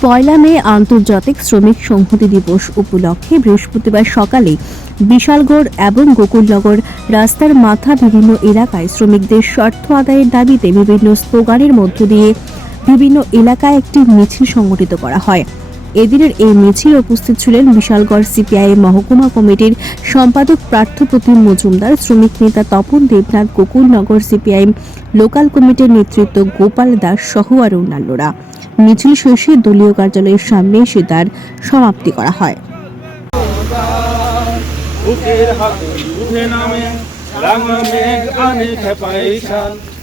পয়লা মে আন্তর্জাতিক শ্রমিক সংহতি দিবস উপলক্ষে বৃহস্পতিবার সকালে বিশালগড় এবং গোকুলনগর রাস্তার মাথা বিভিন্ন এলাকায় শ্রমিকদের স্বার্থ আদায়ের দাবিতে বিভিন্ন স্লোগানের মধ্য দিয়ে বিভিন্ন এলাকায় একটি মিছিল সংগঠিত করা হয়। এদিনের এই মিছিল উপস্থিত ছিলেন বিশালগড় সিপিআই মহকুমা কমিটির সম্পাদক পার্থপ্রতিম মজুমদার, শ্রমিক নেতা তপন দেবনাথ, গোকুলনগর সিপিআইএম লোকাল কমিটির নেতৃত্ব গোপাল দাস সহ আর অন্যান্যরা। মিছিল শেষে দলীয় কার্যালয়ের সামনে এসে তার সমাপ্তি করা হয়।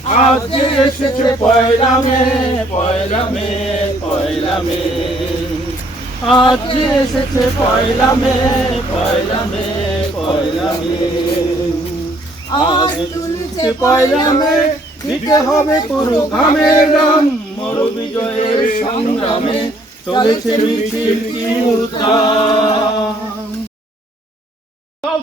আজ পয়লা মে পয়লা মে পয়লা মে। আজ তুলছে পয়লা মে দিতে হবে পুরো ঘামের নাম মরু বিজয়ের সংগ্রামে চলেছে মিছিল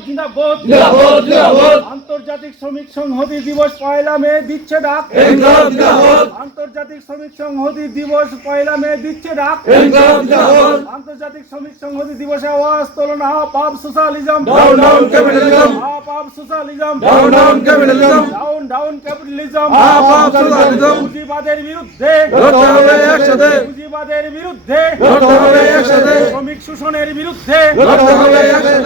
জিন্দাবাদ জিন্দাবাদ, জিন্দাবাদ। আন্তর্জাতিক শ্রমিক সংহতি দিবস পয়লা মে দিচ্ছে ডাক। ইনকলাব জিন্দাবাদ। আন্তর্জাতিক শ্রমিক সংহতি দিবস পয়লা মে দিচ্ছে ডাক। ইনকলাব জিন্দাবাদ। আন্তর্জাতিক শ্রমিক সংহতি দিবসে আওয়াজ Tolan half up socialism down down capitalism. Half up socialism down down capitalism. Down down capitalism. Half up socialism পুঁজিবাদের বিরুদ্ধে। লড়তে হবে একসাথে। পুঁজিবাদের বিরুদ্ধে। লড়তে হবে একসাথে। শ্রমিক শোষণের বিরুদ্ধে। লড়তে হবে একসাথে। আট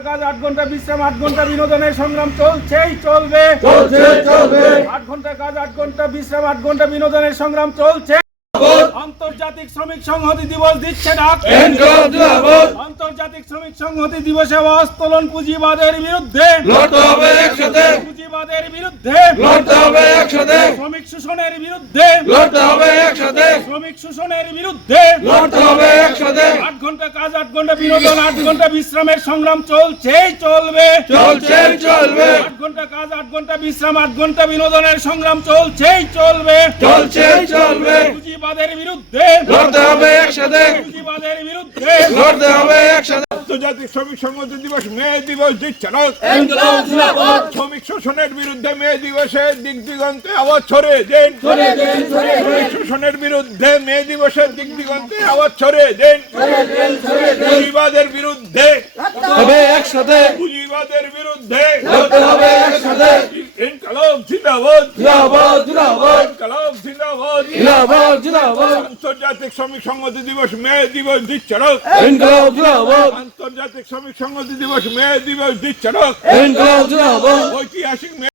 ঘণ্টা কাজ আট ঘণ্টা বিশ্রাম আট ঘণ্টা বিনোদনের সংগ্রাম চলছেই চলবে। চলছে চলবে। আট ঘণ্টা কাজ আট ঘণ্টা বিশ্রাম আট ঘণ্টা বিনোদনের সংগ্রাম চলছে। আন্তর্জাতিক শ্রমিক সংহতি দিবস দিচ্ছে ডাক শ্রমিক সংহতি দিবসে আস্তোলন পুঁজিবাদের বিরুদ্ধে। লড়তে হবে একসাথে। পুঁজিবাদের বিরুদ্ধে। লড়তে হবে একসাথে। শ্রমিক শোষণের বিরুদ্ধে। লড়তে হবে একসাথে। শ্রমিক শোষণের বিরুদ্ধে। লড়তে হবে একসাথে। আট ঘণ্টা কাজ আট ঘণ্টা বিনোদন আট ঘণ্টা বিশ্রামের সংগ্রাম চলছেই চলবে। চলছে চলবে। আট ঘণ্টা কাজ আট ঘণ্টা বিশ্রাম আট ঘণ্টা বিনোদনের সংগ্রাম চলছেই চলবে। চলছে চলবে। পুঁজিবাদের বিরুদ্ধে। লড়তে হবে একসাথে বিরুদ্ধে লড়তে হবে একসাথে। আন্তর্জাতিক শ্রমিক সংহতি দিবস মে দিবস দিচ্ছে না। ইনকলাব জিন্দাবাদ শ্রমিক শোষণের বিরুদ্ধে মে দিবসে দিক দিগন্তে আওয়াজ ছড়ে দেন। শ্রমিক শোষণের বিরুদ্ধে মে দিবসের দিক দিগন্তে আওয়াজ ছড়ে দেন। পুঁজিবাদের বিরুদ্ধে হবে একসাথে। পুঁজিবাদের বিরুদ্ধে লড়তে হবে একসাথে। ইনকালাব জিন্দাবাদ। জিন্দাবাদ জিন্দাবাদ জিন্দাবাদ। আন্তর্জাতিক শ্রমিক সংহতি দিবস মে দিবস দিচ্ছে না। ইনকলাব জিন্দাবাদ। আন্তর্জাতিক শ্রমিক সংহতি দিবস মে দিবস দিচ্ছে ইনকলাব জিন্দাবাদ। ঐতিহাসিক